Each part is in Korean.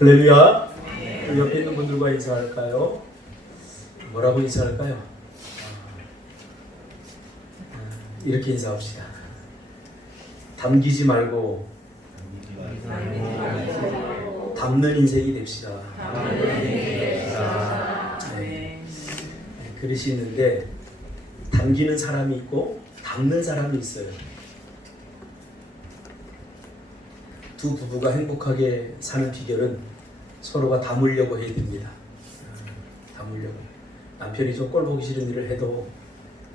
할렐루야. 옆에 있는 분들과 인사할까요? 뭐라고 인사할까요? 이렇게 인사합시다. 담기지 말고 담는 인생이 됩시다. 네. 그릇이 있는데 담기는 사람이 있고 담는 사람이 있어요. 두 부부가 행복하게 사는 비결은 서로가 담으려고 해야 됩니다. 담으려고. 남편이 좀 꼴 보기 싫은 일을 해도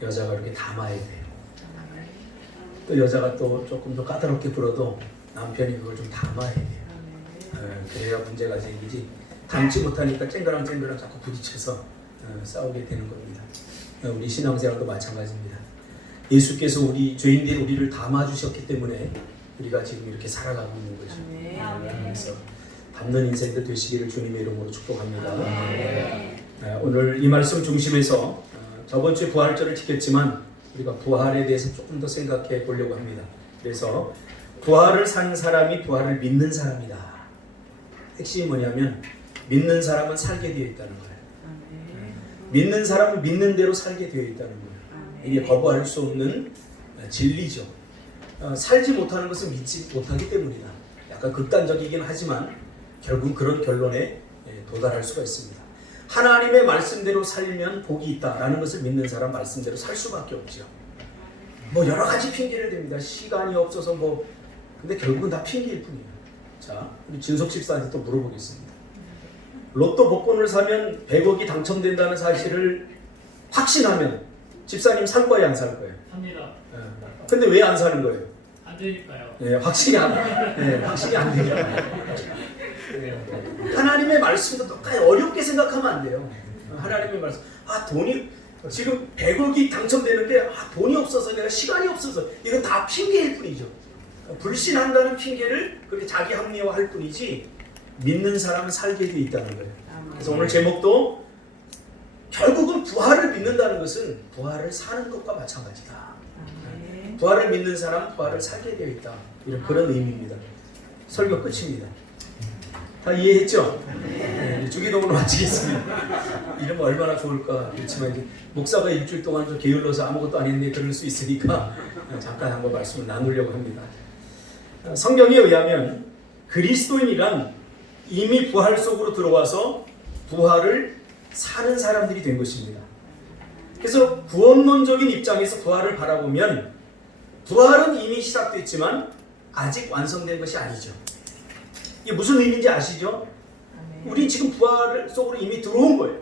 여자가 이렇게 담아야 돼요. 또 여자가 또 조금 더 까다롭게 굴어도 남편이 그걸 좀 담아야 돼요. 그래야 문제가 생기지. 담지 못하니까 쨍그랑 자꾸 부딪혀서 싸우게 되는 겁니다. 우리 신앙생활도 마찬가지입니다. 예수께서 우리 죄인된 우리를 담아주셨기 때문에 우리가 지금 이렇게 살아가고 있는 거죠. 그래서 담는 인생들 되시기를 주님의 이름으로 축복합니다. 오늘 이 말씀 중심에서 저번 주에 부활절을 지켰지만 우리가 부활에 대해서 조금 더 생각해 보려고 합니다. 그래서 부활을 산 사람이 부활을 믿는 사람이다. 핵심이 뭐냐면 믿는 사람은 살게 되어 있다는 거예요. 믿는 사람은 믿는 대로 살게 되어 있다는 거예요. 이게 거부할 수 없는 진리죠. 살지 못하는 것은 믿지 못하기 때문이다. 약간 극단적이긴 하지만 결국 그런 결론에 도달할 수가 있습니다. 하나님의 말씀대로 살면 복이 있다라는 것을 믿는 사람 말씀대로 살 수밖에 없죠. 뭐 여러 가지 핑계를 댑니다. 시간이 없어서 근데 결국은 다 핑계일 뿐이에요. 자, 우리 진석 집사한테 또 물어보겠습니다. 로또 복권을 사면 100억이 당첨된다는 사실을 확신하면 집사님 살 거예요, 안 살 거예요? 삽니다. 근데 왜 안 사는 거예요? 안 되니까요. 확신이 안 되잖아요. 하나님의 말씀도 똑같이 어렵게 생각하면 안 돼요. 하나님의 말씀. 돈이 지금 100억이 당첨되는데 돈이 없어서 내가 시간이 없어서 이건 다 핑계일 뿐이죠. 불신한다는 핑계를 그렇게 자기 합리화할 뿐이지 믿는 사람은 살게 돼 있다는 거예요. 그래서 오늘 제목도 결국은 부활을 믿는다는 것은 부활을 사는 것과 마찬가지다. 부활을 믿는 사람은 부활을 살게 되어 있다. 이런 그런 의미입니다. 설교 끝입니다. 다 이해했죠? 네, 주기도문을 마치겠습니다. 이러면 얼마나 좋을까. 그렇지만 이제 목사가 일주일 동안 좀 게을러서 아무것도 안 했는데 그럴 수 있으니까 잠깐 한번 말씀을 나누려고 합니다. 성경에 의하면 그리스도인이란 이미 부활 속으로 들어와서 부활을 사는 사람들이 된 것입니다. 그래서 구원론적인 입장에서 부활을 바라보면 부활은 이미 시작됐지만 아직 완성된 것이 아니죠. 이게 무슨 의미인지 아시죠? 우리 지금 부활 속으로 이미 들어온 거예요.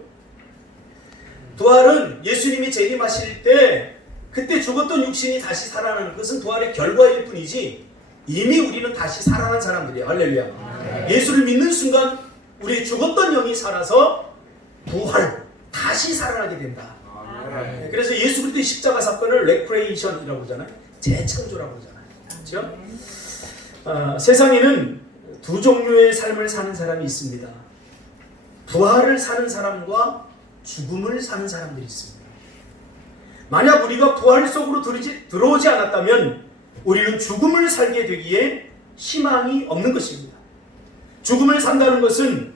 부활은 예수님이 재림하실 때 그때 죽었던 육신이 다시 살아나는 것은 부활의 결과일 뿐이지 이미 우리는 다시 살아난 사람들이에요. 할렐루야. 예수를 믿는 순간 우리의 죽었던 영이 살아서 부활, 다시 살아나게 된다. 그래서 예수 그리스도의 십자가 사건을 레크레이션이라고 하잖아요. 재창조라고 하잖아요. 그렇죠? 세상에는 두 종류의 삶을 사는 사람이 있습니다. 부활을 사는 사람과 죽음을 사는 사람들이 있습니다. 만약 우리가 부활 속으로 들어오지 않았다면 우리는 죽음을 살게 되기에 희망이 없는 것입니다. 죽음을 산다는 것은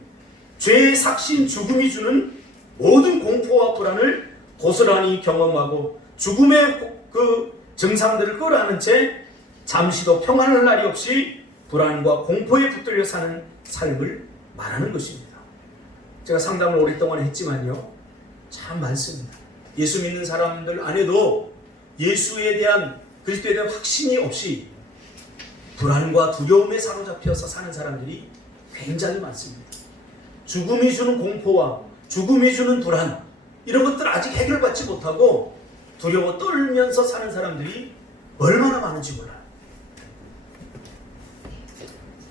죄의 삭신 죽음이 주는 모든 공포와 불안을 고스란히 경험하고 죽음의 그 증상들을 끌어안은 채 잠시도 평안할 날이 없이 불안과 공포에 붙들려 사는 삶을 말하는 것입니다. 제가 상담을 오랫동안 했지만요, 참 많습니다. 예수 믿는 사람들 안에도 예수에 대한 그리스도에 대한 확신이 없이 불안과 두려움에 사로잡혀서 사는 사람들이 굉장히 많습니다. 죽음이 주는 공포와 죽음이 주는 불안, 이런 것들 아직 해결받지 못하고 두려워 떨면서 사는 사람들이 얼마나 많은지 몰라요.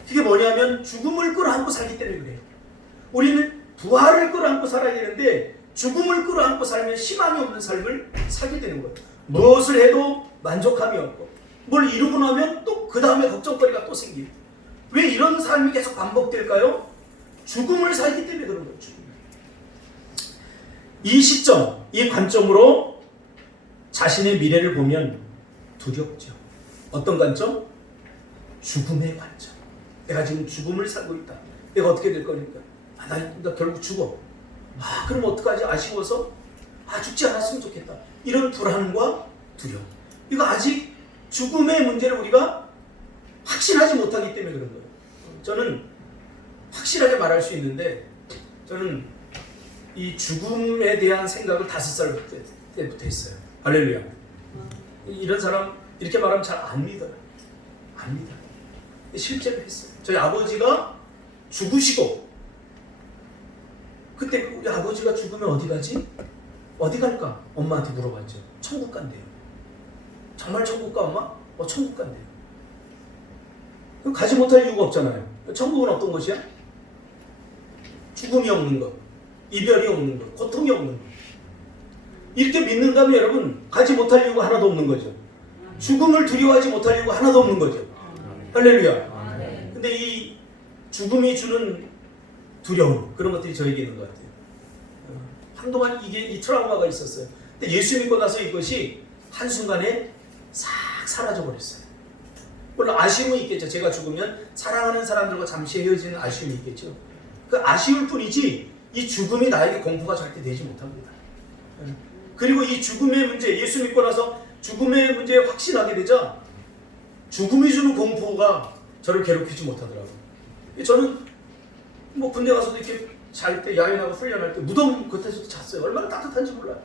그게 뭐냐면 죽음을 끌어안고 살기 때문에 그래요. 우리는 부활을 끌어안고 살아야 되는데 죽음을 끌어안고 살면 희망이 없는 삶을 살게 되는 거예요. 무엇을 해도 만족함이 없고 뭘 이루고 나면 또 그 다음에 걱정거리가 또 생기고. 왜 이런 삶이 계속 반복될까요? 죽음을 살기 때문에 그런 거죠. 이 시점, 이 관점으로 자신의 미래를 보면 두렵죠. 어떤 관점? 죽음의 관점. 내가 지금 죽음을 살고 있다. 내가 어떻게 될 거니까. 나 결국 죽어. 그럼 어떡하지? 아쉬워서 죽지 않았으면 좋겠다. 이런 불안과 두려움. 이거 아직 죽음의 문제를 우리가 확신하지 못하기 때문에 그런 거예요. 저는 확실하게 말할 수 있는데 저는 이 죽음에 대한 생각을 5살 때부터 했어요. 할렐루야. 이런 사람 이렇게 말하면 잘 안 믿어요. 안 믿어요. 실제로 했어요. 저희 아버지가 죽으시고 그때 우리 아버지가 죽으면 어디 가지? 어디 갈까? 엄마한테 물어봤죠. 천국 간대요. 정말 천국 가 엄마? 천국 간대요. 그럼 가지 못할 이유가 없잖아요. 천국은 어떤 곳이야? 죽음이 없는 것, 이별이 없는 것, 고통이 없는 것. 이렇게 믿는다면 여러분 가지 못할 이유가 하나도 없는 거죠. 죽음을 두려워하지 못할 이유가 하나도 없는 거죠. 할렐루야. 근데 이 죽음이 주는 두려움 그런 것들이 저에게 있는 것 같아요. 한동안 이 트라우마가 있었어요. 근데 예수 믿고 나서 이것이 한순간에 싹 사라져 버렸어요. 물론 아쉬움은 있겠죠. 제가 죽으면 사랑하는 사람들과 잠시 헤어지는 아쉬움이 있겠죠. 그 아쉬울 뿐이지 이 죽음이 나에게 공포가 절대 되지 못합니다. 그리고 이 죽음의 문제, 예수 믿고 나서 죽음의 문제에 확신하게 되자 죽음이 주는 공포가 저를 괴롭히지 못하더라고요. 저는 뭐 군대 가서도 이렇게 잘 때 야인하고 훈련할 때 무덤 겉에서도 잤어요. 얼마나 따뜻한지 몰라요.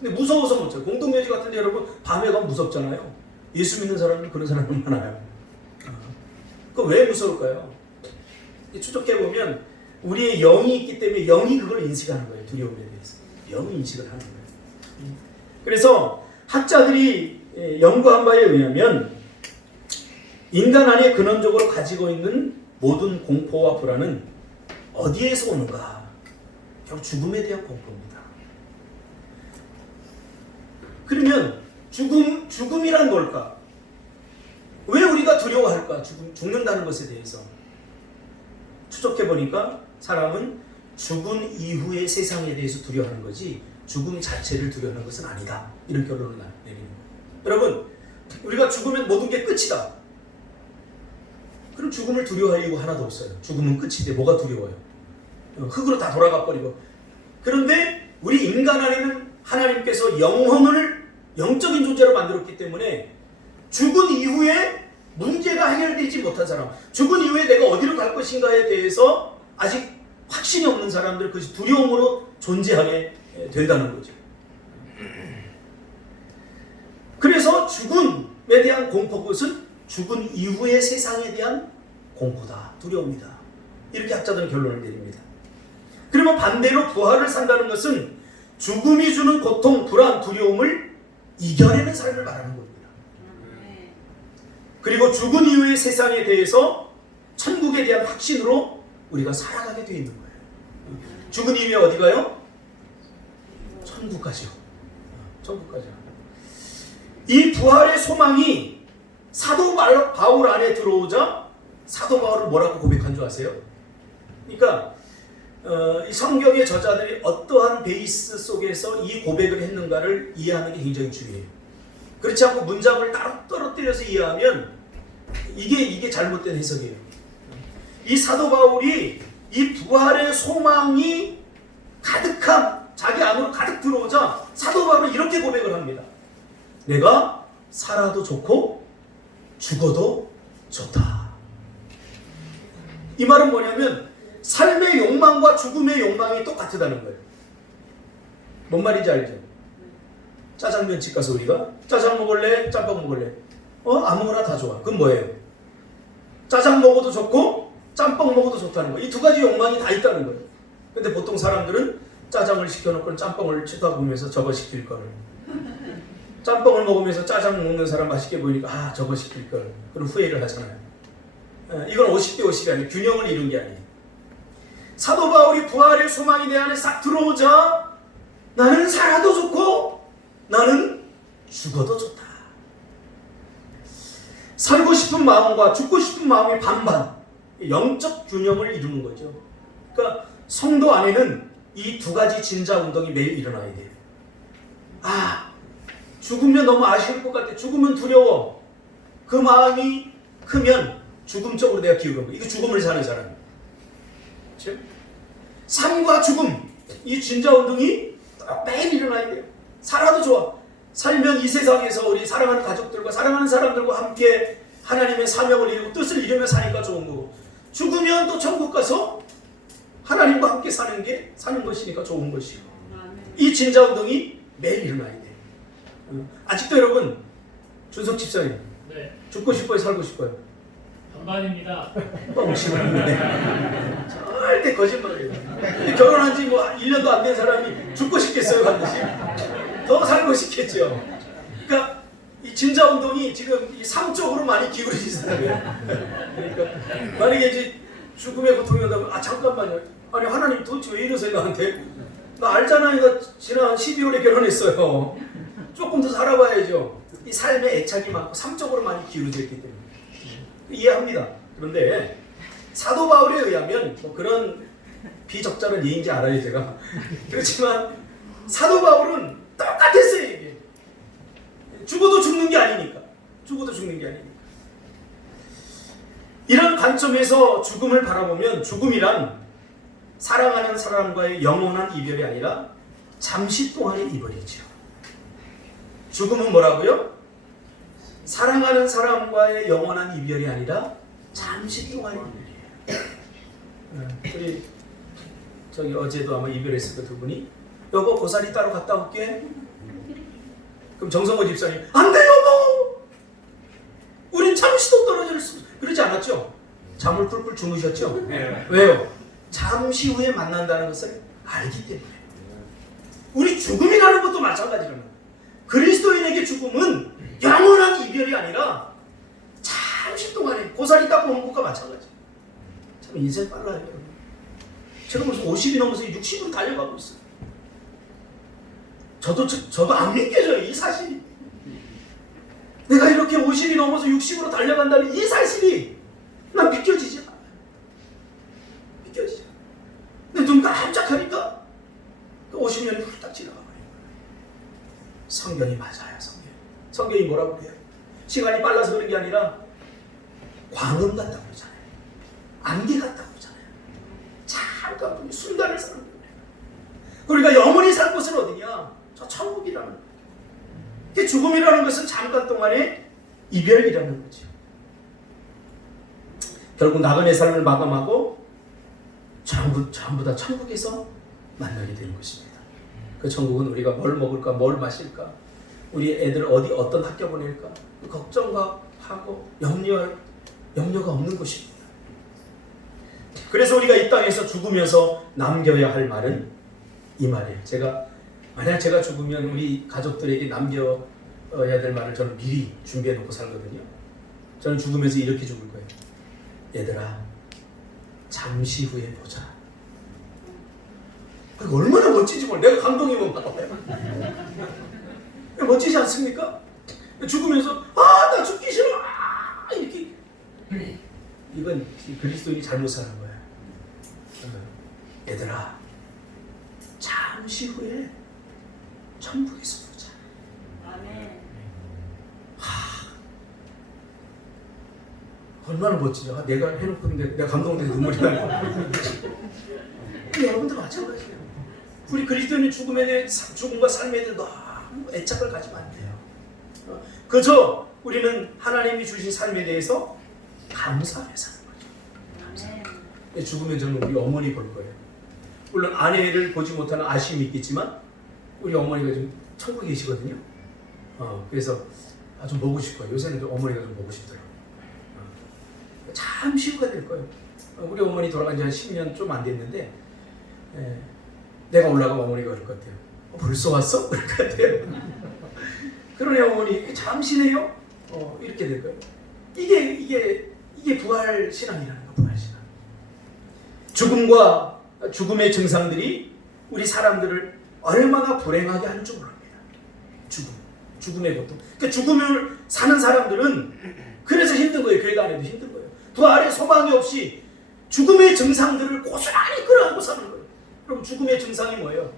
근데 무서워서 못 자요. 공동묘지 같은데 여러분 밤에 가면 무섭잖아요. 예수 믿는 사람은 그런 사람은 많아요. 그 왜 무서울까요? 추적해보면 우리의 영이 있기 때문에 영이 그걸 인식하는 거예요. 두려움에 대해서. 영이 인식을 하는 거예요. 그래서 학자들이 연구한 바에 의하면 인간 안에 근원적으로 가지고 있는 모든 공포와 불안은 어디에서 오는가? 결국 죽음에 대한 공포입니다. 그러면 죽음이란 뭘까? 왜 우리가 두려워할까? 죽는다는 것에 대해서 추적해보니까 사람은 죽은 이후의 세상에 대해서 두려워하는 거지 죽음 자체를 두려워하는 것은 아니다. 이런 결론을 내리는 거예요. 여러분, 우리가 죽으면 모든 게 끝이다. 그럼 죽음을 두려워할 이유가 하나도 없어요. 죽음은 끝인데 뭐가 두려워요? 흙으로 다 돌아가 버리고. 그런데 우리 인간 안에는 하나님께서 영혼을 영적인 존재로 만들었기 때문에 죽은 이후에 문제가 해결되지 못한 사람, 죽은 이후에 내가 어디로 갈 것인가에 대해서 아직 확신이 없는 사람들, 그것이 두려움으로 존재하게 된다는 거죠. 그래서 죽음에 대한 공포, 그것은 죽은 이후의 세상에 대한 공포다, 두려움이다. 이렇게 학자들은 결론을 내립니다. 그러면 반대로 부활을 산다는 것은 죽음이 주는 고통, 불안, 두려움을 이겨내는 삶을 말하는 겁니다. 그리고 죽은 이후의 세상에 대해서 천국에 대한 확신으로 우리가 살아가게 되어 있는 거예요. 죽은 이후에 어디 가요? 천국 가죠. 천국 가죠. 이 부활의 소망이 사도 바울 안에 들어오자 사도 바울은 뭐라고 고백한 줄 아세요? 그러니까 이 성경의 저자들이 어떠한 베이스 속에서 이 고백을 했는가를 이해하는 게 굉장히 중요해요. 그렇지 않고 문장을 따로 떨어뜨려서 이해하면 이게 잘못된 해석이에요. 이 사도 바울이 이 부활의 소망이 가득한 자기 안으로 가득 들어오자 사도 바울은 이렇게 고백을 합니다. 내가 살아도 좋고 죽어도 좋다. 이 말은 뭐냐면 삶의 욕망과 죽음의 욕망이 똑같다는 거예요. 뭔 말인지 알죠? 짜장면집 가서 우리가 짜장 먹을래? 짬뽕 먹을래? 아무거나 다 좋아. 그건 뭐예요? 짜장 먹어도 좋고 짬뽕 먹어도 좋다는 거예요. 이 두 가지 욕망이 다 있다는 거예요. 근데 보통 사람들은 짜장을 시켜놓고 짬뽕을 쳐다보면서 저거 시킬 걸. 짬뽕을 먹으면서 짜장 먹는 사람 맛있게 보이니까 저거 시킬 걸. 그럼 후회를 하잖아요. 이건 50대 50이 아니에요. 균형을 이룬 게 아니에요. 사도 바울이 부활의 소망이 내 안에 싹 들어오자 나는 살아도 좋고 나는 죽어도 좋다. 살고 싶은 마음과 죽고 싶은 마음이 반반, 영적 균형을 이루는 거죠. 그러니까 성도 안에는 이 두 가지 진자 운동이 매일 일어나야 돼요. 죽으면 너무 아쉬울 것 같아. 죽으면 두려워. 그 마음이 크면 죽음 쪽으로 내가 기울는 거예요. 이거 죽음을 사는 사람. 그렇죠? 삶과 죽음, 이 진자운동이 매일 일어나야 돼요. 살아도 좋아. 살면 이 세상에서 우리 사랑하는 가족들과 사랑하는 사람들과 함께 하나님의 사명을 이루고 뜻을 이루며 사니까 좋은 거고, 죽으면 또 천국 가서 하나님과 함께 사는 것이니까 좋은 것이고, 이 진자운동이 매일 일어나야 돼요. 아직도 여러분, 준석 집사님, 네. 죽고 싶어요, 살고 싶어요? 반반입니다. 뻥치네. 절대 거짓말이에요. 결혼한 지 뭐 1년도 안 된 사람이 죽고 싶겠어요, 반드시? 더 살고 싶겠죠. 그러니까 이 진자운동이 지금 이 삶 쪽으로 많이 기울어진 사람이에요. 그러니까 만약에 이제 죽음의 고통이 온다면, 아 잠깐만요. 아니 하나님 도대체 왜 이러세요 나한테? 나 알잖아요. 나 지난 12월에 결혼했어요. 조금 더 살아봐야죠. 이 삶에 애착이 많고 삶 쪽으로 많이 기울어져 있기 때문에 이해합니다. 그런데 사도 바울에 의하면 뭐 그런 비적절한 예인지 알아요 제가. 그렇지만 사도 바울은 똑같았어요 이게. 죽어도 죽는 게 아니니까. 죽어도 죽는 게 아니니까. 이런 관점에서 죽음을 바라보면 죽음이란 사랑하는 사람과의 영원한 이별이 아니라 잠시 동안의 이별이죠. 죽음은 뭐라고요? 사랑하는 사람과의 영원한 이별이 아니라 잠시 동안의 이별이에요. 우리 저기 어제도 아마 이별했을 때 두 분이, 여보 고사리 따로 갔다 올게. 그럼 정성호 집사님, 안 돼 여보, 우린 잠시도 떨어질 수, 그러지 않았죠? 잠을 꿀꿀 주무셨죠? 네. 왜요? 잠시 후에 만난다는 것을 알기 때문에. 우리 죽음이라는 것도 마찬가지로 그리스도인에게 죽음은 영원한 이별이 아니라 잠시 동안에 고사리 닦고 온 것과 마찬가지예요. 참 인생 빨라요 여러분. 제가 무슨 50이 넘어서 60으로 달려가고 있어요. 저도 안 믿겨져요 이 사실이. 내가 이렇게 50이 넘어서 60으로 달려간다는 이 사실이 난 믿겨지지 않아요. 믿겨지지 않아요. 근데 눈 깜짝하니까 50년이 훌딱 지나가 버려요. 성경이 맞아요. 성경이 뭐라고 그래요? 시간이 빨라서 그런 게 아니라 광음 같다고 그러잖아요. 안개 같다고 그러잖아요. 잠깐 순간을 사는 거예요. 그러니까 영원히 살 곳은 어디냐? 저 천국이라는 거예요. 죽음이라는 것은 잠깐 동안의 이별이라는 거죠. 결국 나그네 삶을 마감하고 전부 다 천국에서 만나게 되는 것입니다. 그 천국은 우리가 뭘 먹을까, 뭘 마실까, 우리 애들 어떤 학교 보낼까, 걱정과 하고 염려가 없는 곳입니다. 그래서 우리가 이 땅에서 죽으면서 남겨야 할 말은 이 말이에요. 만약 제가 죽으면 우리 가족들에게 남겨야 될 말을 저는 미리 준비해 놓고 살거든요. 저는 죽으면서 이렇게 죽을 거예요. 얘들아, 잠시 후에 보자. 얼마나 멋지지 뭘. 내가 감동이면 봐요. 멋지지 않습니까? 죽으면서 나 죽기 싫어 이렇게. 이건 그리스도인이 잘못 사는 거야. 얘들아, 잠시 후에 천국에서 보자. 아멘. 얼마나 멋지죠. 내가 해놓고 있는데 내가 감동돼서 눈물이 나요. 여러분도 마찬가지예요. 우리 그리스도인의 죽음과 삶에 대해 너무 애착을 가지면 안 돼요. 그저 우리는 하나님이 주신 삶에 대해서 감사하며 사는 거죠. 감사. 죽으면 저는 우리 어머니 볼 거예요. 물론 아내를 보지 못하는 아쉬움이 있겠지만 우리 어머니가 좀 천국에 계시거든요. 그래서 좀 보고 싶어요. 요새는 좀 어머니가 좀 보고 싶더라고요. 잠시 후가 될 거예요. 우리 어머니 돌아간 지 한 10년 좀 안 됐는데, 내가 올라가면 어머니가 그럴 것 같아요. 벌써 왔어? 그럴 것 같아요. 그러네 어머니, 잠시네요? 이렇게 될 거예요. 이게 부활 신앙이라는 거, 부활 신앙. 죽음과 죽음의 증상들이 우리 사람들을 얼마나 불행하게 하는 줄 모릅니다. 죽음의 고통. 그러니까 죽음을 사는 사람들은 그래서 힘든 거예요. 교회 다니도 힘든 거예요. 부활의 소망이 없이 죽음의 증상들을 고스란히 끌어안고 사는 거예요. 그럼 죽음의 증상이 뭐예요?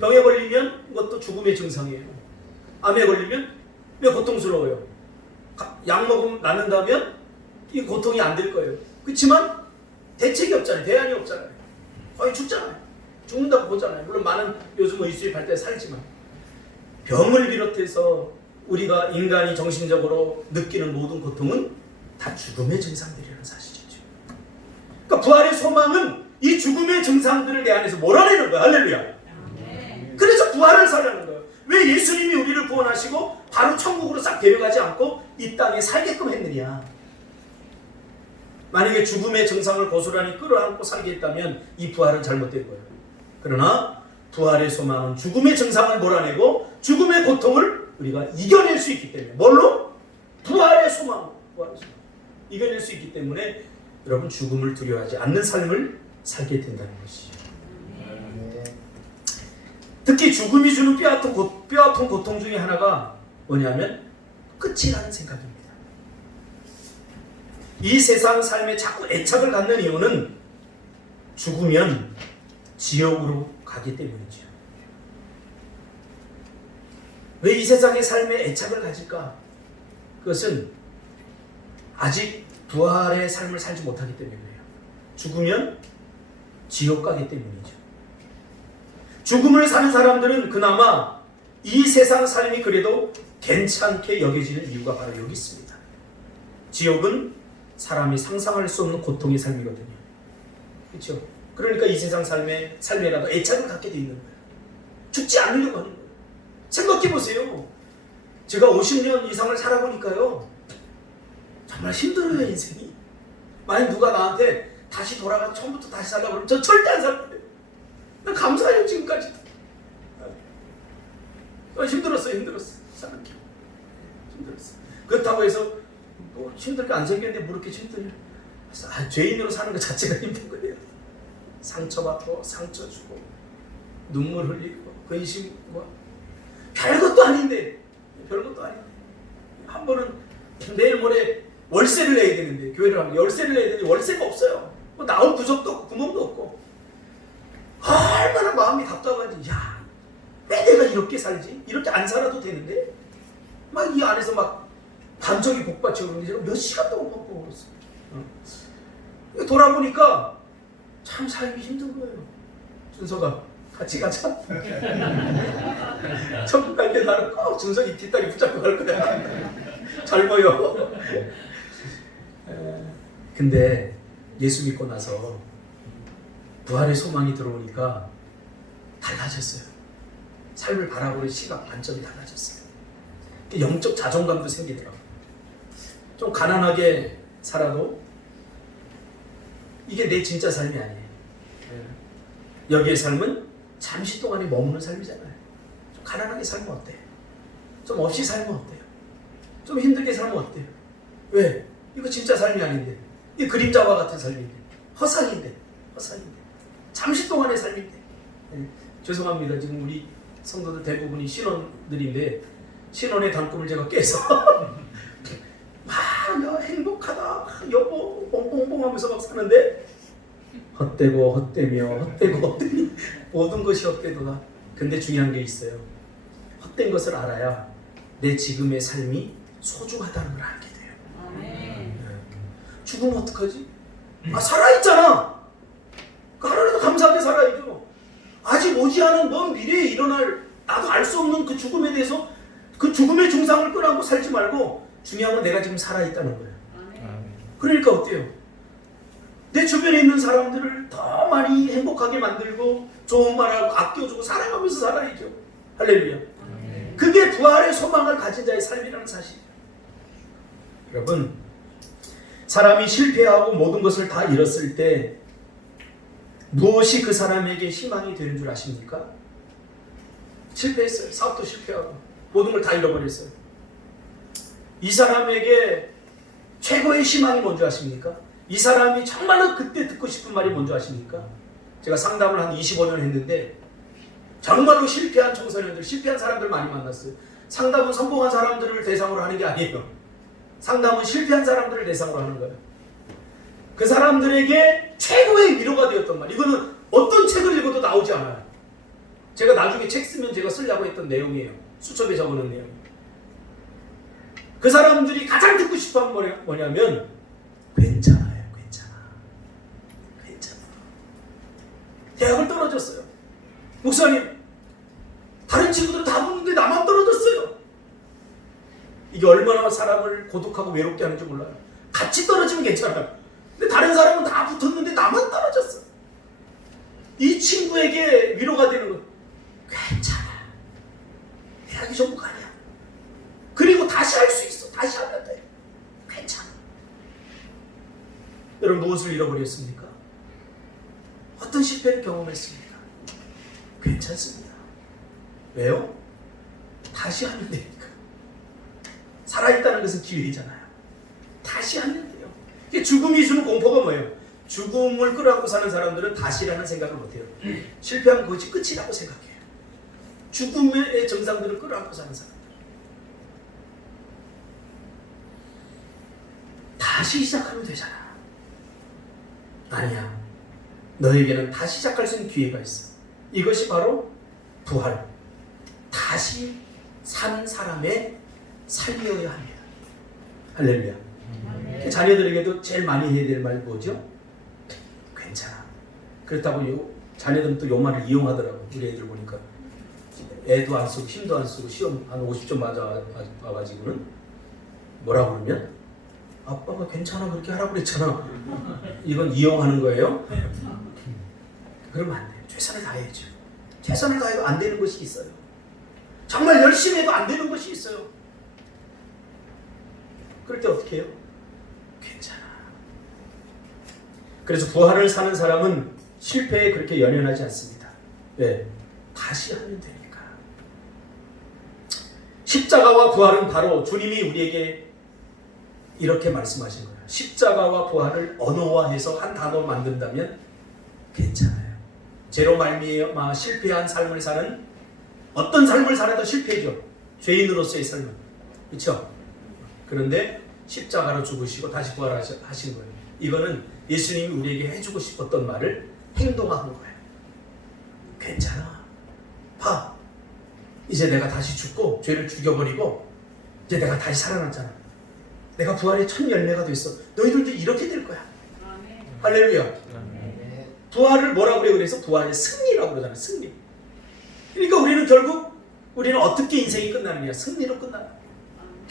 병에 걸리면 그것도 죽음의 증상이에요. 암에 걸리면 왜 고통스러워요? 약 먹으면 낫는다면 이 고통이 안 될 거예요. 그렇지만 대책이 없잖아요. 대안이 없잖아요. 거의 죽잖아요. 죽는다고 보잖아요. 물론 많은 요즘 의수입할 때 살지만 병을 비롯해서 우리가 인간이 정신적으로 느끼는 모든 고통은 다 죽음의 증상들이라는 사실이죠. 그러니까 부활의 소망은 이 죽음의 증상들을 내 안에서 몰아내는 거야. 할렐루야. 그래서 부활을 살라는 거예요. 왜 예수님이 우리를 구원하시고 바로 천국으로 싹 데려가지 않고 이 땅에 살게끔 했느냐. 만약에 죽음의 증상을 고스란히 끌어안고 살게 했다면 이 부활은 잘못된 거예요. 그러나 부활의 소망은 죽음의 증상을 몰아내고 죽음의 고통을 우리가 이겨낼 수 있기 때문에 뭘로? 부활의 소망. 부활의 소망. 이겨낼 수 있기 때문에 여러분 죽음을 두려워하지 않는 삶을 살게 된다는 것이죠. 특히 죽음이 주는 뼈아픈 고통 중에 하나가 뭐냐면 끝이라는 생각입니다. 이 세상 삶에 자꾸 애착을 갖는 이유는 죽으면 지옥으로 가기 때문이죠. 왜 이 세상의 삶에 애착을 가질까? 그것은 아직 부활의 삶을 살지 못하기 때문에 그래요. 죽으면 지옥 가기 때문이죠. 죽음을 사는 사람들은 그나마 이 세상 삶이 그래도 괜찮게 여겨지는 이유가 바로 여기 있습니다. 지옥은 사람이 상상할 수 없는 고통의 삶이거든요. 그렇죠? 그러니까 이 세상 삶에라도 애착을 갖게 돼 있는 거예요. 죽지 않으려고 하는 거예요. 생각해 보세요. 제가 50년 이상을 살아보니까요. 정말 힘들어요, 인생이. 만약 누가 나한테 다시 돌아가 처음부터 다시 살라고 그러면 저 절대 안 살 거예요. 난 감사해요, 지금까지. 힘들었어요. 사는 게. 힘들었어. 그렇다고 해서 뭐 힘들게 안 생겼는데 뭐 이렇게 힘드냐. 죄인으로 사는 것 자체가 힘든 거예요. 상처받고 상처 주고 눈물 흘리고 근심과 별것도 아닌데 한 번은 내일 모레 월세를 내야 되는데 교회를 하면 월세를 내야 되는데 월세가 없어요. 뭐 나올 부적도 없고 구멍도 없고 얼마나 마음이 답답하지. 야, 왜 내가 이렇게 살지? 이렇게 안 살아도 되는데 막 이 안에서 막 감정이 복받쳐 오는데 제가 몇 시간 동안 먹고 그랬어요. 돌아보니까 참 삶이 힘든 거예요. 준서가 같이 가자. 천국 갈 때 나는 꼭 준석이 뒷다리 붙잡고 갈 거야. 잘 보여. 근데 예수 믿고 나서 부활의 소망이 들어오니까 달라졌어요. 삶을 바라보는 시각 관점이 달라졌어요. 영적 자존감도 생기더라고요. 좀 가난하게 살아도 이게 내 진짜 삶이 아니에요. 여기의 삶은 잠시 동안에 머무는 삶이잖아요. 좀 가난하게 살면 어때요? 좀 없이 살면 어때요? 좀 힘들게 살면 어때요? 왜? 이거 진짜 삶이 아닌데. 이 그림자와 같은 삶인데. 허상인데. 잠시 동안의 삶인데. 죄송합니다. 지금 우리 성도들 대부분이 신혼들인데 신혼의 단꿈을 제가 깨서 막 행복하다 여보 뽕뽕뽕 하면서 막 사는데 헛되고 헛되며 모든 것이 헛되도다. 근데 중요한 게 있어요. 헛된 것을 알아야 내 지금의 삶이 소중하다는 걸 알게 돼요. 죽으면 어떡하지? 살아있잖아. 하루라도 감사하게 살아야죠. 아직 오지 않은 먼 미래에 일어날 나도 알 수 없는 그 죽음에 대해서 그 죽음의 중상을 끌어안고 살지 말고 중요한 건 내가 지금 살아있다는 거예요. 그러니까 어때요? 내 주변에 있는 사람들을 더 많이 행복하게 만들고 좋은 말하고 아껴주고 사랑하면서 살아야죠. 할렐루야. 그게 부활의 소망을 가진 자의 삶이라는 사실. 여러분, 사람이 실패하고 모든 것을 다 잃었을 때 무엇이 그 사람에게 희망이 되는 줄 아십니까? 실패했어요. 사업도 실패하고 모든 걸 다 잃어버렸어요. 이 사람에게 최고의 희망이 뭔지 아십니까? 이 사람이 정말로 그때 듣고 싶은 말이 뭔지 아십니까? 제가 상담을 한 25년 했는데 정말로 실패한 청소년들, 실패한 사람들 많이 만났어요. 상담은 성공한 사람들을 대상으로 하는 게 아니에요. 상담은 실패한 사람들을 대상으로 하는 거예요. 그 사람들에게 최고의 위로가 되었던 말. 이거는 어떤 책을 읽어도 나오지 않아요. 제가 나중에 책 쓰면 제가 쓰려고 했던 내용이에요. 수첩에 적어놓은 내용. 그 사람들이 가장 듣고 싶은 건 뭐냐면 괜찮아요. 괜찮아. 대학을 떨어졌어요. 목사님, 다른 친구들은 다 붙는데 나만 떨어졌어요. 이게 얼마나 사람을 고독하고 외롭게 하는지 몰라요. 같이 떨어지면 괜찮아요. 근데 다른 사람은 다 붙었는데 나만 떨어졌어. 이 친구에게 위로가 되는 거. 괜찮아. 대학이 전부가 아니야. 그리고 다시 할 수 있어. 다시 하면 돼. 괜찮아. 여러분, 무엇을 잃어버렸습니까? 어떤 실패를 경험했습니까? 괜찮습니다. 왜요? 다시 하면 되니까. 살아있다는 것은 기회잖아요. 다시 하면 돼요. 이게 죽음이 주는 공포가 뭐예요? 죽음을 끌어안고 사는 사람들은 다시라는 생각을 못해요. 실패하면 그것이 끝이라고 생각해요. 죽음의 정상들을 끌어안고 사는 사람들. 다시 시작하면 되잖아. 아니야. 너에게는 다시 시작할 수 있는 기회가 있어. 이것이 바로 부활. 다시 산 사람의 삶이어야 합니다. 할렐루야. 자녀들에게도 제일 많이 해야 될 말 뭐죠? 괜찮아. 그렇다고 자녀들은 또 요 말을 이용하더라고. 우리 애들 보니까 애도 안 쓰고 힘도 안 쓰고 시험 한 50점 맞아가지고는 뭐라고 그러면 아빠가 괜찮아 그렇게 하라고 그랬잖아. 이건 이용하는 거예요. 그러면 안 돼요. 최선을 다해야죠. 최선을 다해도 안 되는 것이 있어요. 정말 열심히 해도 안 되는 것이 있어요. 그럴 때 어떻게 해요? 괜찮아. 그래서 부활을 사는 사람은 실패에 그렇게 연연하지 않습니다. 왜? 다시 하면 되니까. 십자가와 부활은 바로 주님이 우리에게 이렇게 말씀하신 거예요. 십자가와 부활을 언어화해서 한 단어로 만든다면 괜찮아요. 죄로 말미암아 실패한 삶을 사는, 어떤 삶을 살아도 실패죠. 죄인으로서의 삶은. 그렇죠? 그런데 십자가로 죽으시고 다시 부활하신 거예요. 이거는 예수님이 우리에게 해주고 싶었던 말을 행동한 거예요. 괜찮아. 봐. 이제 내가 다시 죽고 죄를 죽여버리고 이제 내가 다시 살아났잖아. 내가 부활의 첫 열매가 됐어. 너희들도 이렇게 될 거야. 아멘. 할렐루야. 아멘. 부활을 뭐라고 그래요? 그래서 부활의 승리라고 그러잖아요. 승리. 그러니까 우리는 결국 우리는 어떻게 인생이 끝나느냐? 승리로 끝나요.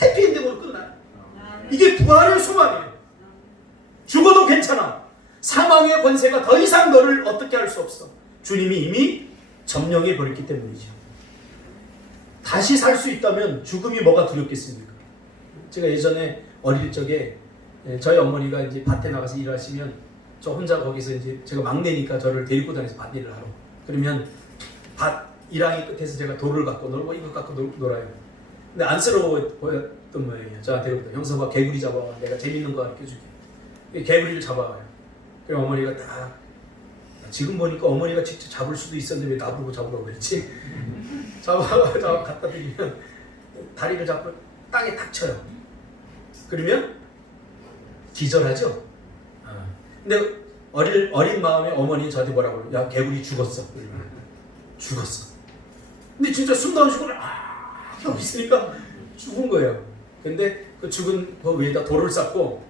해피엔딩으로 끝나요. 이게 부활의 소망이에요. 죽어도 괜찮아. 사망의 권세가 더 이상 너를 어떻게 할 수 없어. 주님이 이미 점령해 버렸기 때문이죠. 다시 살 수 있다면 죽음이 뭐가 두렵겠습니까? 제가 예전에 어릴 적에 저희 어머니가 이제 밭에 나가서 일하시면 저 혼자 거기서 이제 제가 막내니까 저를 데리고 다니면서 밭 일을 하러. 그러면 밭 일하기 끝에서 제가 돌을 갖고 놀고 이거 갖고 놀아요. 근데 안쓰러워 보였던 모양이에요. 저한테 형사가 개구리 잡아와. 내가 재밌는 거 가르쳐줄게. 개구리를 잡아와요. 그리고 어머니가 딱, 지금 보니까 어머니가 직접 잡을 수도 있었는데 왜 나보고 잡으라고 그랬지? 잡아 갖다 드리면 다리를 잡고 땅에 탁 쳐요. 그러면 기절하죠? 근데 어린 마음에 어머니 저한테 뭐라고 그래요? 야, 개구리 죽었어. 죽었어. 근데 진짜 숨도 안 쉬고 하고 있으니까 죽은 거예요. 근데 그 죽은 그 위에다 돌을 쌓고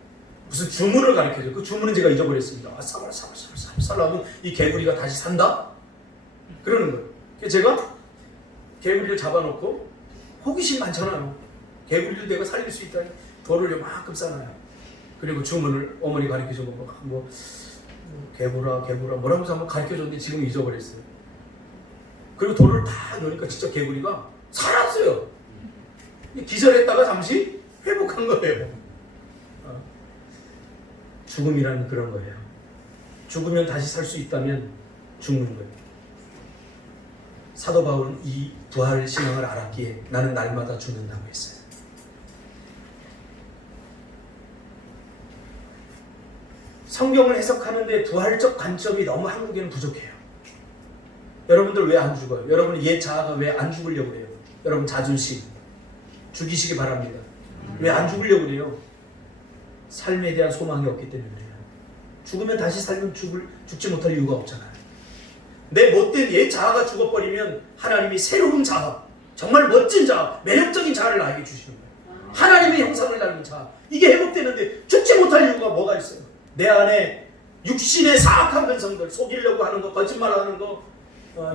무슨 주문을 가르쳐줘요. 그 주문은 제가 잊어버렸습니다. 살살 하면 이 개구리가 다시 산다? 그러는 거예요. 그래서 제가 개구리를 잡아놓고 호기심 많잖아요. 개구리를 내가 살릴 수 있다니 돌을 요만큼 쌓아요. 그리고 주문을 어머니 가르쳐준 거 개구라 뭐라고 해서 한번 가르쳐줬는데 지금 잊어버렸어요. 그리고 돌을 다 넣으니까 진짜 개구리가 살았어요. 기절했다가 잠시 회복한 거예요. 죽음이라는 그런 거예요. 죽으면 다시 살 수 있다면 죽는 거예요. 사도 바울은 이 부활 신앙을 알았기에 나는 날마다 죽는다고 했어요. 성경을 해석하는데 부활적 관점이 너무 한국에는 부족해요. 여러분들 왜 안 죽어요? 여러분 옛 자아가 왜 안 죽으려고 해요? 여러분 자존심 죽이시기 바랍니다. 왜 안 죽으려고 그래요? 삶에 대한 소망이 없기 때문에 그래요. 죽으면 다시 살면 죽지 못할 이유가 없잖아요. 내 못된 옛 자아가 죽어버리면 하나님이 새로운 자아, 정말 멋진 자아, 매력적인 자아를 나에게 주시는 거예요. 하나님의 형상을 닮은 자아, 이게 회복되는데 죽지 못할 이유가 뭐가 있어요? 내 안에 육신의 사악한 근성들, 속이려고 하는 거, 거짓말하는 거,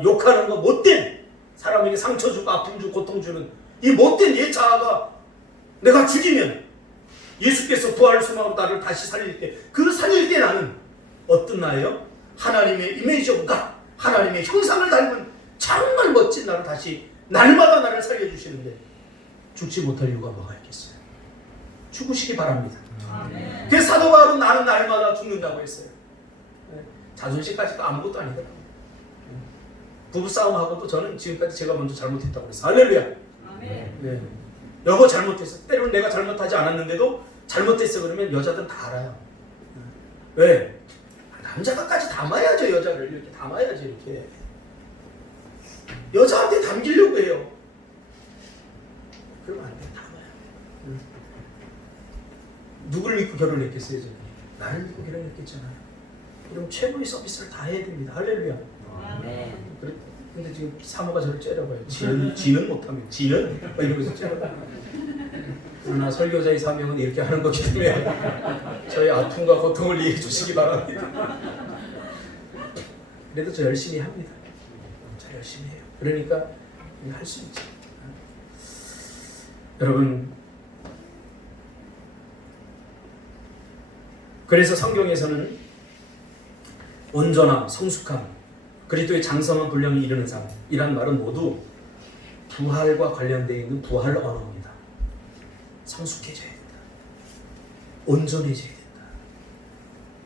욕하는 거, 못된 사람에게 상처 주고 아픔 주고 고통 주는 이 못된 옛 자아가 내가 죽이면 예수께서 부활을 소망하고 나를 다시 살릴 때, 그 살릴 때 나는 어떤 나예요? 하나님의 이미지 오브 갓, 하나님의 형상을 닮은 정말 멋진 나를 다시 날마다 나를 살려주시는데 죽지 못할 이유가 뭐가 있겠어요? 죽으시기 바랍니다. 그 사도 바울은 나는 날마다 죽는다고 했어요. 자존심까지도 아무것도 아니더라고요. 부부싸움하고도 저는 지금까지 제가 먼저 잘못했다고 그랬어요. 할렐루야. 네. 여보 잘못했어. 때로는 내가 잘못하지 않았는데도 잘못했어 그러면 여자들은 다 알아요. 왜? 남자가까지 담아야죠. 여자를 이렇게 담아야죠. 이렇게 여자한테 담기려고 해요. 그러면 안 돼. 담아요. 누구를 믿고 결혼했겠어요? 저는? 나를 믿고 결혼했겠잖아요. 그럼 최고의 서비스를 다 해야 됩니다. 할렐루야. 근데 지금 사모가 저를 째려봐요. 지는 못하면 지는? 막 이러면서 째려봐요. 그러나 설교자의 사명은 이렇게 하는 거기 때문에 저의 아픔과 고통을 이해해 주시기 바랍니다. 그래도 저 열심히 합니다. 저 열심히 해요. 그러니까 할 수 있죠. 여러분, 그래서 성경에서는 온전함, 성숙함, 그리스도의 장성한 분량이 이르는 삶이란 말은 모두 부활과 관련되어 있는 부활 언어입니다. 성숙해져야 된다. 온전해져야 된다.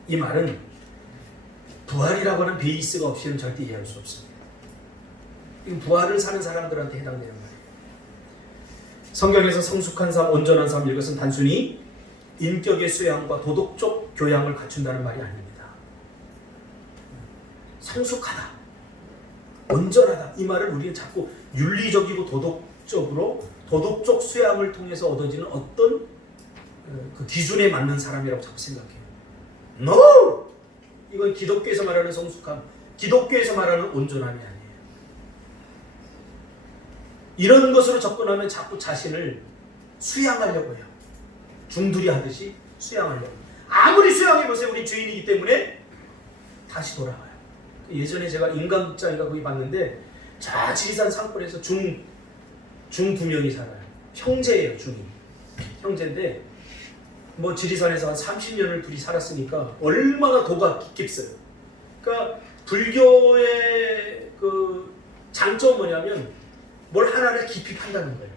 이 말은 부활이라고 하는 베이스가 없이는 절대 이해할 수 없습니다. 이건 부활을 사는 사람들한테 해당되는 말이에요. 성경에서 성숙한 삶, 온전한 삶, 이것은 단순히 인격의 수양과 도덕적 교양을 갖춘다는 말이 아닙니다. 성숙하다, 온전하다, 이 말을 우리는 자꾸 윤리적이고 도덕적 수양을 통해서 얻어지는 어떤 그 기준에 맞는 사람이라고 자꾸 생각해요. No! 이건 기독교에서 말하는 성숙함, 기독교에서 말하는 온전함이 아니에요. 이런 것으로 접근하면 자꾸 자신을 수양하려고 해요. 중들이 하듯이 수양하려고. 아무리 수양해보세요. 우리 주인이기 때문에 다시 돌아가요. 예전에 제가 인간극장인가 거기 봤는데 저 지리산 산골에서 중 2명이 살아요. 형제예요. 중이. 형제인데 뭐 지리산에서 한 30년을 둘이 살았으니까 얼마나 도가 깊겠어요. 그러니까 불교의 그 장점은 뭐냐면 뭘 하나를 깊이 판다는 거예요.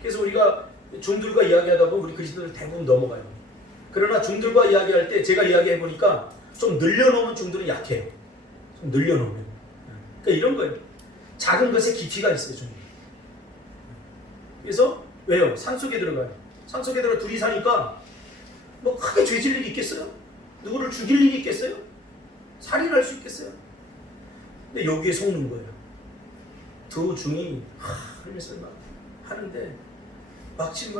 그래서 우리가 중들과 이야기하다 보면 우리 그리스도인들 대부분 넘어가요. 그러나 중들과 이야기할 때 제가 이야기해보니까 좀 늘려놓으면 중들은 약해요. 좀 늘려놓으면. 그러니까 이런 거예요. 작은 것에 깊이가 있어요. 중들. 그래서 왜요? 산속에 들어가요. 산속에 들어가 둘이 사니까 뭐 크게 죄질 일이 있겠어요? 누구를 죽일 일이 있겠어요? 살인할 수 있겠어요? 근데 여기에 속는 거예요. 두 중이 하면서 막 하는데 마치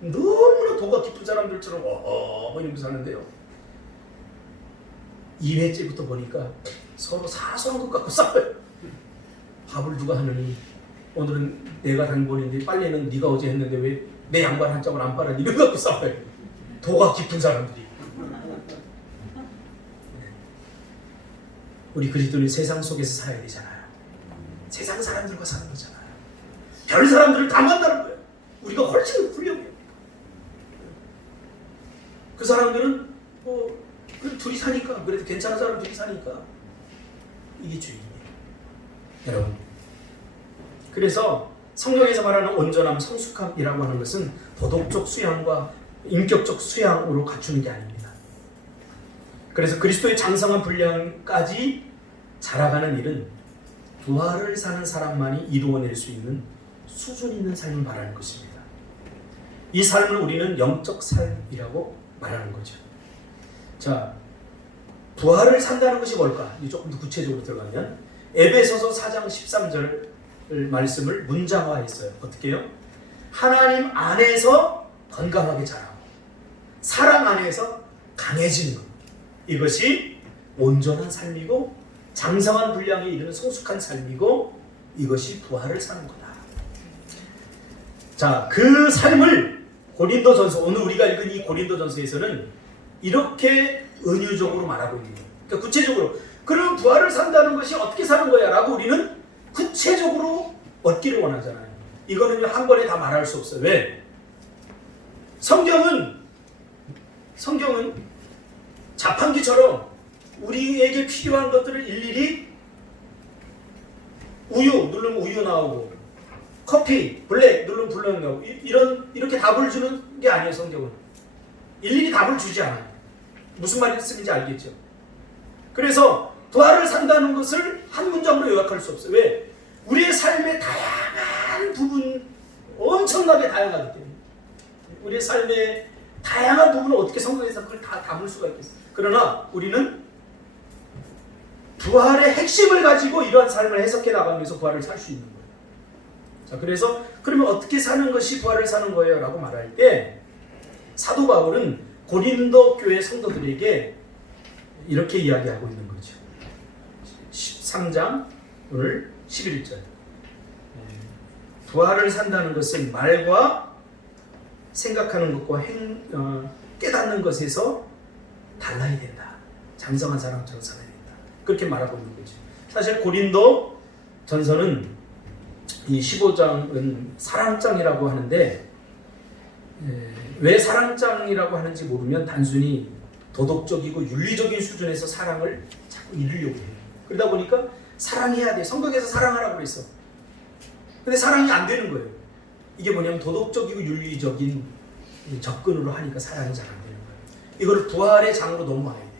너무나 도가 깊은 사람들처럼 이러면서 하는데요. 2회째부터 보니까 서로 사소한 것 갖고 싸워요. 밥을 누가 하느니 오늘은 내가 단번인데 빨래는 네가 어제 했는데 왜 내 양말 한 짝을 안 빨았니? 이런 거 갖고 싸워요. 도가 깊은 사람들이. 우리 그리스도는 세상 속에서 살아야 되잖아요. 세상 사람들과 사는 거잖아요. 별 사람들을 다 만나는 거예요. 우리가 훨씬 훌륭해요. 그 사람들은 둘이 사니까, 그래도 괜찮은 사람 둘이 사니까 이게 주인이에요. 여러분, 그래서 성경에서 말하는 온전함, 성숙함이라고 하는 것은 도덕적 수양과 인격적 수양으로 갖추는 게 아닙니다. 그래서 그리스도의 장성한 분량까지 자라가는 일은 부활을 사는 사람만이 이루어낼 수 있는 수준 있는 삶을 말하는 것입니다. 이 삶을 우리는 영적 삶이라고 말하는 거죠. 자, 부활을 산다는 것이 뭘까? 조금 더 구체적으로 들어가면 에베소서 4장 13절 말씀을 문장화했어요. 어떻게 해요? 하나님 안에서 건강하게 자라고 사랑 안에서 강해지는 것, 이것이 온전한 삶이고 장성한 분량에 이르는 성숙한 삶이고 이것이 부활을 사는 거다. 자, 그 삶을 고린도전서, 오늘 우리가 읽은 이 고린도전서에서는 이렇게 은유적으로 말하고 있는 거예요. 그러니까 구체적으로 그럼 부활을 산다는 것이 어떻게 사는 거야? 라고 우리는 구체적으로 얻기를 원하잖아요. 이거는 한 번에 다 말할 수 없어요. 왜? 성경은 자판기처럼 우리에게 필요한 것들을 일일이 우유 누르면 우유 나오고 커피 블랙 누르면 블랙 나오고 이렇게 답을 주는 게 아니에요. 성경은 일일이 답을 주지 않아요. 무슨 말씀인지 알겠죠? 그래서 부활을 산다는 것을 한 문장으로 요약할 수 없어요. 왜? 우리의 삶의 다양한 부분, 엄청나게 다양하기 때문에 우리의 삶의 다양한 부분을 어떻게 성경에서 그걸 다 담을 수가 있겠어요. 그러나 우리는 부활의 핵심을 가지고 이러한 삶을 해석해 나가면서 부활을 살 수 있는 거예요. 자, 그래서 그러면 어떻게 사는 것이 부활을 사는 거예요? 라고 말할 때 사도 바울은 고린도 교회 성도들에게 이렇게 이야기하고 있는 거죠. 13장 오늘 11절 부활을 산다는 것은 말과 생각하는 것과 깨닫는 것에서 달라야 된다. 장성한 사람처럼 살아야 된다. 그렇게 말하고 있는 거죠. 사실 고린도 전서는 이 15장은 사랑장이라고 하는데 왜 사랑장이라고 하는지 모르면 단순히 도덕적이고 윤리적인 수준에서 사랑을 자꾸 이루려고 해요. 그러다 보니까 사랑해야 돼. 성경에서 사랑하라고 그랬어. 근데 사랑이 안 되는 거예요. 이게 뭐냐면 도덕적이고 윤리적인 접근으로 하니까 사랑이 잘 안 되는 거예요. 이거를 부활의 장으로 넘어와야 돼요.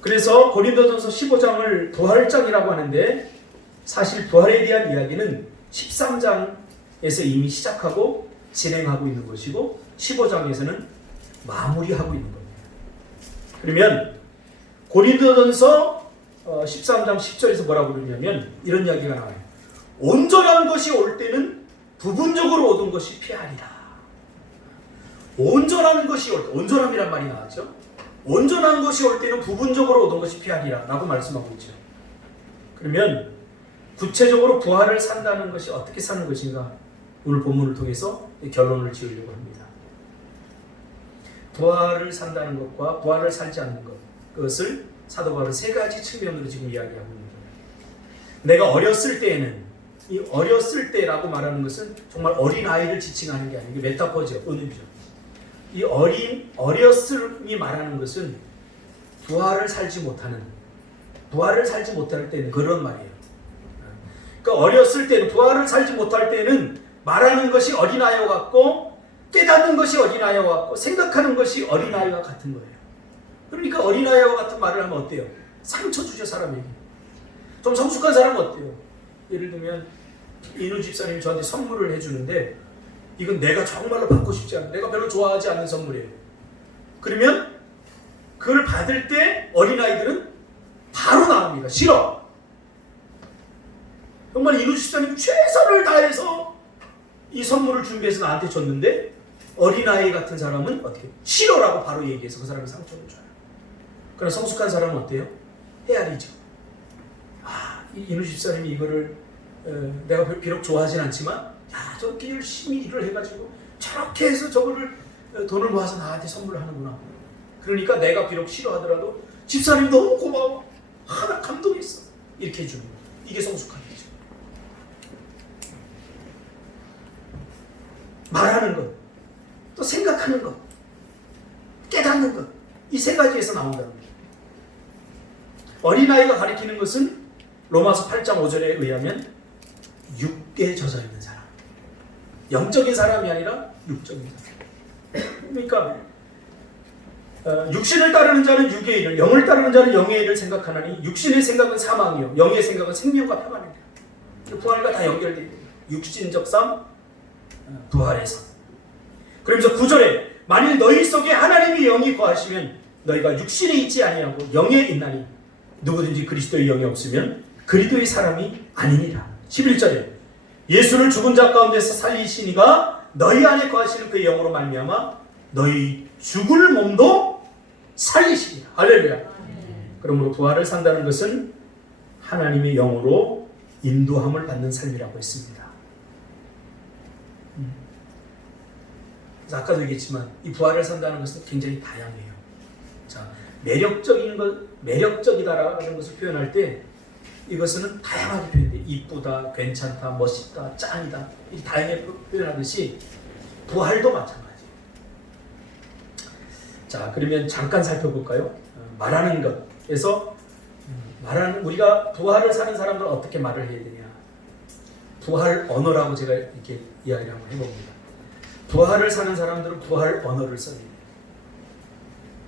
그래서 고린도전서 15장을 부활장이라고 하는데 사실 부활에 대한 이야기는 13장에서 이미 시작하고 진행하고 있는 것이고 15장에서는 마무리하고 있는 겁니다. 그러면 고린도전서 13장 10절에서 뭐라고 그러냐면 이런 이야기가 나와요. 온전한 것이 올 때는 부분적으로 얻은 것이 피하리라. 온전한 것이 올 때, 온전함이란 말이 나왔죠. 온전한 것이 올 때는 부분적으로 얻은 것이 피하리라 라고 말씀하고 있죠. 그러면 구체적으로 부활을 산다는 것이 어떻게 사는 것인가 오늘 본문을 통해서 결론을 지으려고 합니다. 부활을 산다는 것과 부활을 살지 않는 것, 그것을 사도 바울은 세 가지 측면으로 지금 이야기하고 있는 거예요. 내가 어렸을 때에는 이 어렸을 때라고 말하는 것은 정말 어린 아이를 지칭하는 게 아니고 메타포죠, 은유죠. 이 어렸음이 말하는 것은 부활을 살지 못할 때는 그런 말이에요. 그러니까 어렸을 때는 부활을 살지 못할 때는 말하는 것이 어린아이와 같고 깨닫는 것이 어린아이와 같고 생각하는 것이 어린아이와 같은 거예요. 그러니까 어린아이와 같은 말을 하면 어때요? 상처 주죠, 사람에게. 좀 성숙한 사람은 어때요? 예를 들면 인우 집사님이 저한테 선물을 해주는데 이건 내가 정말로 받고 싶지 않아, 내가 별로 좋아하지 않는 선물이에요. 그러면 그걸 받을 때 어린아이들은 바로 나옵니다. 싫어. 정말 인우 집사님이 최선을 다해서 이 선물을 준비해서 나한테 줬는데 어린아이 같은 사람은 어떻게 싫어라고 바로 얘기해서 그 사람이 상처를 줘요. 그러나 성숙한 사람은 어때요? 헤아리죠. 인우 집사님이 이거를 내가 비록 좋아하진 않지만 저렇게 열심히 일을 해가지고 저렇게 해서 저거를 돈을 모아서 나한테 선물을 하는구나. 그러니까 내가 비록 싫어하더라도 집사님 너무 고마워. 나 감동했어. 이렇게 해주는 거예요. 이게 성숙한 거죠. 말하는 것, 또 생각하는 것, 깨닫는 것, 이 세 가지에서 나온다는 거예요. 어린아이가 가리키는 것은 로마서 8장 5절에 의하면 육계에 젖어 있는 사람, 영적인 사람이 아니라 육적인 사람. 그러니까 육신을 따르는 자는 육의 일을, 영을 따르는 자는 영의 일을 생각하나니 육신의 생각은 사망이요 영의 생각은 생명과 평안이다. 부활과 다 연결되어 있는 거예요. 육신적 삶, 부활의 삶. 그러면서 9절에 만일 너희 속에 하나님의 영이 거하시면 너희가 육신에 있지 아니하고 영에 있나니 누구든지 그리스도의 영이 없으면 그리스도의 사람이 아니니라. 11절에 예수를 죽은 자 가운데서 살리시니가 너희 안에 거하시는 그의 영으로 말미암아 너희 죽을 몸도 살리시리라. 할렐루야. 그러므로 부활을 산다는 것은 하나님의 영으로 인도함을 받는 삶이라고 했습니다. 그래서 아까도 얘기했지만 이 부활을 산다는 것은 굉장히 다양해요. 자, 매력적이다라는 것을 표현할 때 이것은 다양하게 표현돼. 이쁘다, 괜찮다, 멋있다, 짱이다 이렇게 다양하게 표현하듯이 부활도 마찬가지예요. 자, 그러면 잠깐 살펴볼까요? 말하는 것에서 우리가 부활을 사는 사람들은 어떻게 말을 해야 되냐? 부활 언어라고 제가 이렇게 이야기를 한번 해봅니다. 부활을 사는 사람들은 부활 언어를 써야 돼요.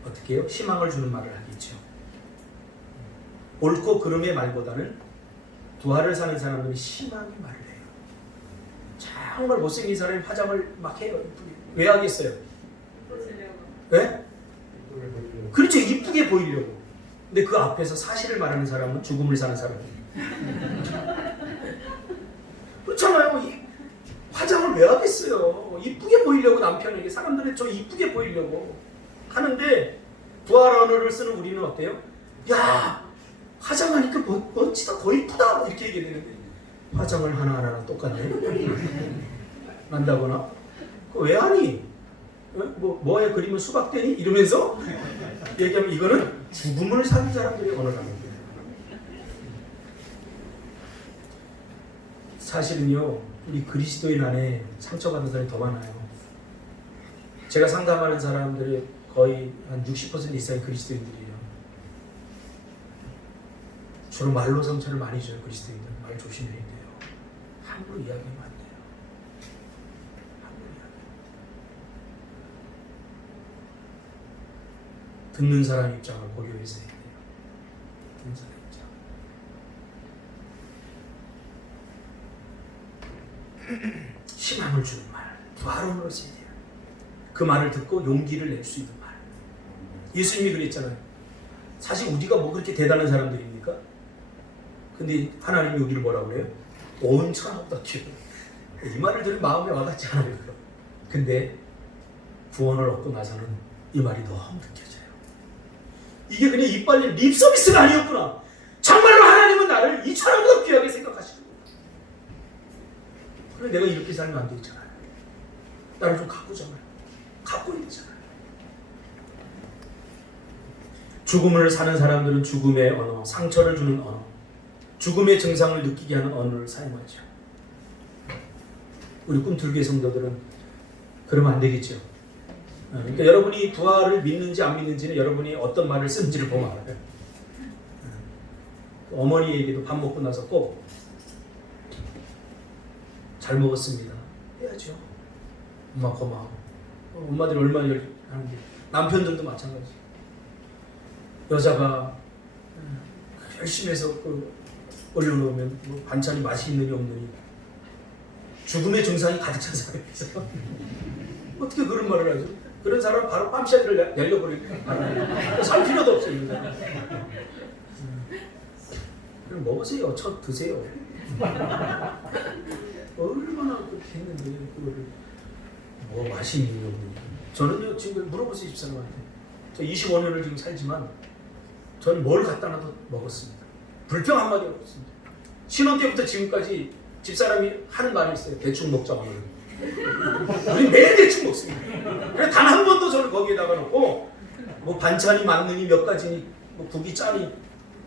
어떻게 해요? 희망을 주는 말을 하겠죠. 옳고 그름의 말보다는 부활을 사는 사람들은 희망의 말을 해요. 정말 못생긴 사람이 화장을 막 해요. 왜 하겠어요? 왜? 그렇죠. 이쁘게 보이려고. 근데 그 앞에서 사실을 말하는 사람은 죽음을 사는 사람이에요. 그렇잖아요. 화장을 왜 하겠어요? 이쁘게 보이려고 남편에게 사람들이 저 이쁘게 보이려고 하는데 부활 언어를 쓰는 우리는 어때요? 야 화장하니까 멋지다 더 이쁘다 이렇게 얘기되는데 화장을 하나하나 똑같네 난다거나 왜 하니? 뭐에 그리면 수박되니? 이러면서 얘기하면 이거는 죽음을 사는 사람들의 언어라는 거예요. 사실은요 우리 그리스도인 안에 상처받은 사람이 더 많아요. 제가 상담하는 사람들의 거의 한 60% 이상이 그리스도인들이에요. 주로 말로 상처를 많이 줘요. 그리스도인들 말 조심해야 돼요. 함부로 이야기하면 안 돼요. 함부로 이야기. 듣는 사람 입장을 고려해서 해야 돼요. 듣는 사람 입장. 희망을 주는 말, 부활언어로 써야 돼요. 그 말을 듣고 용기를 낼 수 있는 말. 예수님이 그랬잖아요. 사실 우리가 뭐 그렇게 대단한 사람들입니까? 근데 하나님이 우리를 뭐라고 그래요? 온 천하보다 귀여워. 이 말을 들으면 마음에 와닿지 않아요. 근데 구원을 얻고 나서는 이 말이 너무 느껴져요. 이게 그냥 이빨 립 서비스가 아니었구나. 정말로 하나님은 나를 이 천하보다 귀하게 생각하시는 거예요. 그래 내가 이렇게 살면 안 되잖아요. 나를 좀 가꾸잖아요. 갖고 있잖아요. 죽음을 사는 사람들은 죽음의 언어, 상처를 주는 언어, 죽음의 증상을 느끼게 하는 언어를 사용하죠. 우리 꿈틀교회 성도들은 그러면 안 되겠죠. 그러니까 여러분이 부활을 믿는지 안 믿는지는 여러분이 어떤 말을 쓰는지를 보면 알아요. 어머니에게도 밥 먹고 나서 꼭 잘 먹었습니다 해야죠. 엄마 고마워. 엄마들이 얼마나 하는데 남편들도 마찬가지. 여자가 열심히 해서 올려놓으면 뭐 반찬이 맛이 있느니 없느니 죽음의 증상이 가득 찬 사람이 있어요. 어떻게 그런 말을 하죠? 그런 사람은 바로 빰샤리를 날려버리고 살 필요도 없어요. 그럼 먹으세요. 첫 드세요. 얼마나 그렇게 했는데 그거를 뭐 맛이 있는 게 없는. 저는요 지금 물어보세요 집사람한테. 저 25년을 지금 살지만 저는 뭘 갖다 놔도 먹었습니다. 불평 한마디 없습니다. 신혼 때부터 지금까지 집사람이 하는 말이 있어요. 대충 먹자 오늘. 우리 매일 대충 먹습니다. 그래서 단 한 번도 저를 거기에다가 놓고 뭐 반찬이 많느니 몇 가지니 뭐 국이 짜니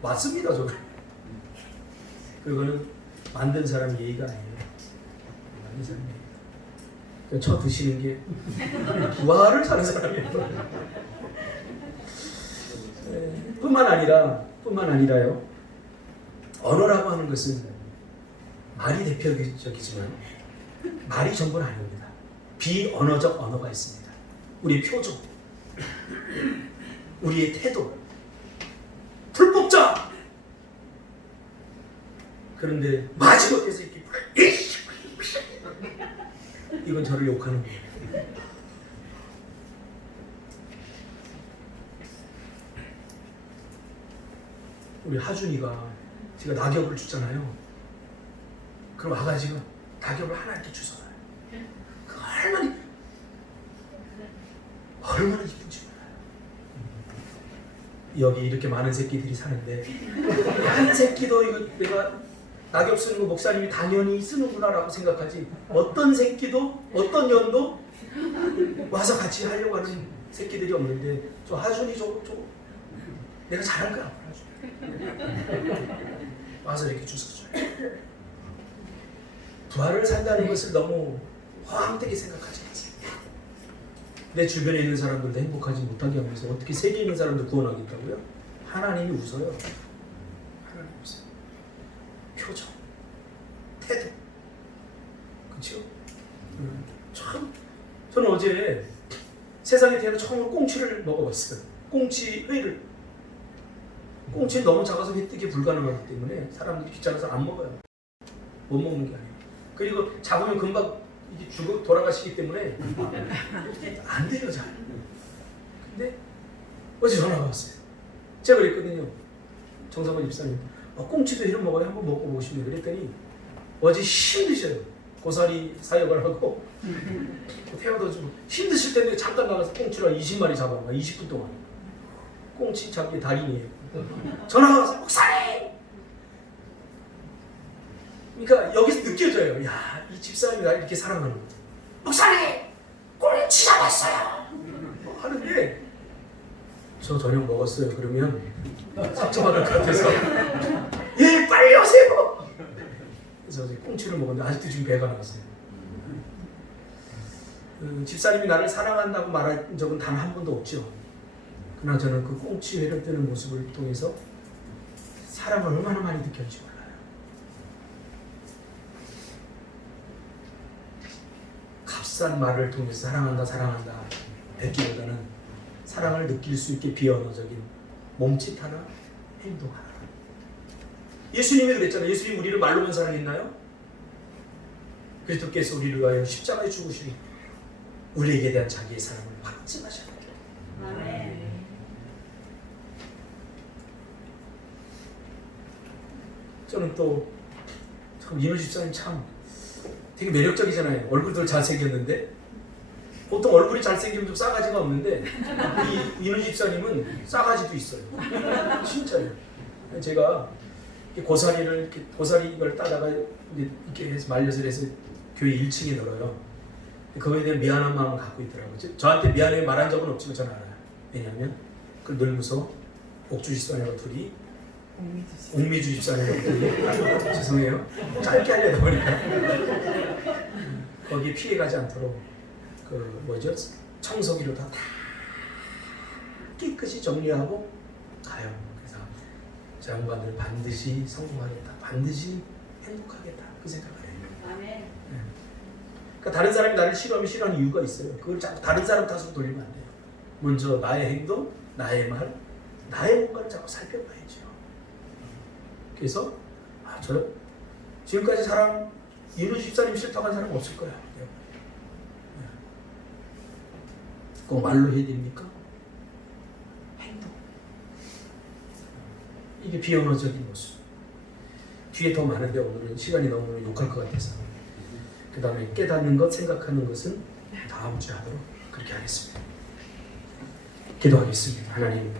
맞습니다 저는. 그거는 만든 사람 예의가 아니에요. 만든 사람 예의. 저 드시는 게 부활을 사는 사람이에요. 뿐만 아니라요. 언어라고 하는 것은 말이 대표적이지만 말이 전부는 아닙니다. 비언어적 언어가 있습니다. 우리의 표정, 우리의 태도, 풀 뽑자. 그런데 마지못해서 이렇게 이건 저를 욕하는 거예요. 우리 하준이가 제가 낙엽을 주잖아요. 그럼 아가씨가 낙엽을 하나 이렇게 주워놔요. 그 얼마나 이쁜지 몰라요. 여기 이렇게 많은 새끼들이 사는데 한 새끼도 이거 내가 낙엽 쓰는 거 목사님이 당연히 쓰는구나라고 생각하지 어떤 새끼도 어떤 년도 와서 같이 하려고 하는 새끼들이 없는데 저 하준이 저거 내가 잘한 거야. 와서 이렇게 줄 서줘요. 부활을 산다는 것을 너무 허황되게 생각하지 마세요. 내 주변에 있는 사람들도 행복하지 못하게 하면서 어떻게 세계에 있는 사람들 구원하겠다고요? 하나님이 웃어요. 하나님이 웃어요. 표정, 태도, 그렇죠? 참 저는 어제 세상에 태어나 처음으로 꽁치를 먹어봤어요. 꽁치회를. 꽁치는 너무 작아서 회뜨기 불가능하기 때문에 사람들이 귀찮아서 안 먹어요. 못 먹는 게 아니에요. 그리고 잡으면 금방 이게 죽어 돌아가시기 때문에 안 돼요, 잘. 근데 어제 전화가 왔어요. 제가 그랬거든요. 정상원 집사님, 꽁치도 이런 먹어요. 한번 먹어보고 싶네요. 그랬더니 어제 힘드셔요. 고사리 사역을 하고 태워도 좀 힘드실 텐데 잠깐 나가서 꽁치를 20마리 잡아요. 20분 동안. 꽁치 잡기 달인이에요. 전화가 와서 목사님! 그러니까 여기서 느껴져요. 야, 이 집사님이 나 이렇게 사랑하는 거. 목사님! 꽁치 잡았어요! 하는데 저 저녁 먹었어요. 그러면 상처받을 것 같아서 예, 빨리 오세요! 그래서 어제 꽁치를 먹었는데 아직도 지금 배가 나왔어요. 집사님이 나를 사랑한다고 말한 적은 단 한 번도 없죠. 그러나 저는 그 꽁치회를 뜨는 모습을 통해서 사랑을 얼마나 많이 느꼈는지 몰라요. 값싼 말을 통해서 사랑한다 뱉기보다는 사랑을 느낄 수 있게 비언어적인 몸짓 하나, 행동 하나. 예수님이 그랬잖아요. 예수님 우리를 말로만 사랑했나요? 그리스도께서 우리를 위하여 십자가에 죽으시니 우리에게 대한 자기의 사랑을 확증하셨다. 아멘. 저는 또 참 이노 집사님 참 되게 매력적이잖아요. 얼굴도 잘생겼는데 보통 얼굴이 잘생기면 좀 싸가지가 없는데 우리 이노 집사님은 싸가지도 있어요. 진짜요. 제가 고사리를 이걸 따다가 이렇게 해서 말려서 해서 교회 1층에 널어요. 그거에 대한 미안한 마음을 갖고 있더라고요. 저한테 미안해 말한 적은 없지만 저는 알아요. 왜냐하면 그걸 늙어서 옥주 집사님과 둘이 옥미주 집사님과 둘이 죄송해요. 짧게 하려다 보니까 거기에 피해가지 않도록 그 뭐죠? 청소기로 다 깨끗이 정리하고 가요. 그래서 저 양반들 반드시 성공하겠다. 반드시 행복하겠다. 그 생각을 해요. 아멘. 그러니까 다른 사람이 나를 싫어하면 싫어하는 이유가 있어요. 그걸 자꾸 다른 사람 탓으로 돌리면 안 돼요. 먼저 나의 행동, 나의 말, 나의 뭔가를 자꾸 살펴봐야죠. 그래서 저 지금까지 이노 집사님 싫다고 한 사람 없을 거야. 꼭 말로 해야 됩니까? 행동. 이게 비언어적인 모습. 뒤에 더 많은데 오늘은 시간이 너무 욕할 것 같아서 그 다음에 깨닫는 것, 생각하는 것은 다음 주에 하도록 그렇게 하겠습니다. 기도하겠습니다. 하나님